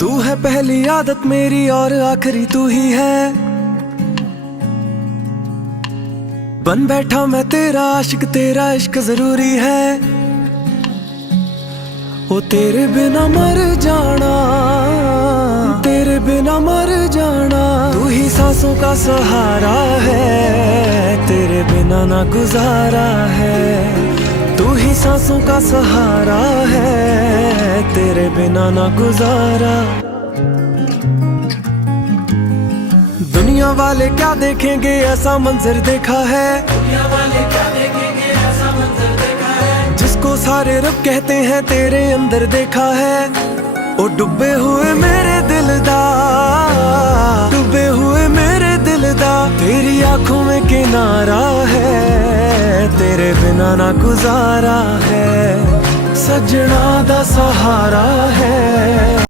तू है पहली आदत मेरी और आखिरी तू ही है। बन बैठा मैं तेरा आशिक, तेरा इश्क जरूरी है। ओ तेरे बिना मर जाना, तेरे बिना मर जाना। तू ही सांसों का सहारा है, तेरे बिना ना गुजारा है। तू ही सांसों का सहारा है, तेरे बिना ना गुजारा। दुनिया वाले क्या देखेंगे ऐसा मंजर देखा है। दुनिया वाले क्या देखेंगे ऐसा मंजर देखा है। जिसको सारे रब कहते हैं तेरे अंदर देखा है। ओ डूबे हुए मेरे दिल दा, डूबे हुए मेरे दिल दा। तेरी आंखों में किनारा है, तेरे बिना ना गुजारा है। सजना दा सहारा है।